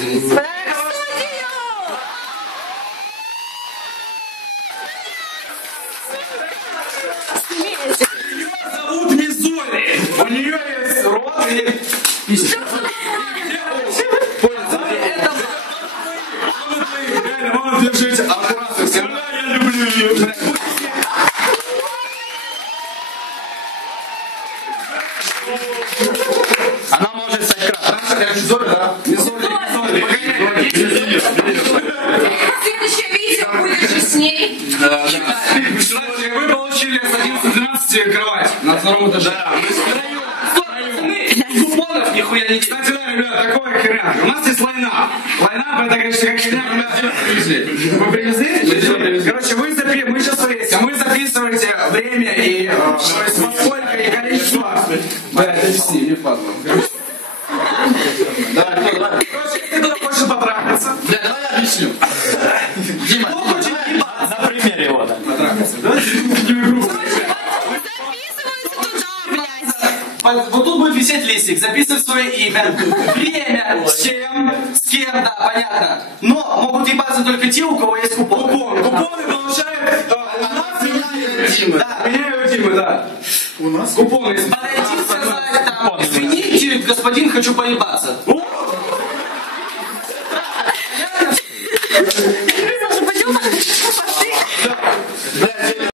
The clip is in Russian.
Извините. Ее зовут Мизули. У нее есть мама, держите все. Я люблю. Она может стать красной. Это Мизули, да? Мизули, Мизули. Следующее видео будет же с ней. Кстати, вы получили с 11-12 кровать на втором этаже. Да, мы Купонов нихуя не Кстати, да, ребят, такое херня. У нас есть лайнап. Лайнап это, конечно, как херня, ребят. Вы привезли? Короче, вы запи... мы сейчас встретимся. Мы записываете время и э, во сколько и количество. Бля, это. Давай, кто, давай. Короче, если хочет потрахаться, Бля, давай я объясню. Дима, кто хочет ебаться, на примере вот. потрахаться, да? Вот тут будет висеть листик, записывай свое имя, время, с чем, с кем, да, понятно. Но могут ебаться только те, у кого есть купон. Купон. Купоны получают... э, У нас меня Да, меня и Димы, да. У нас? Купоны. Подойти сказать там, извините, господин, хочу поебаться. О, Thank you.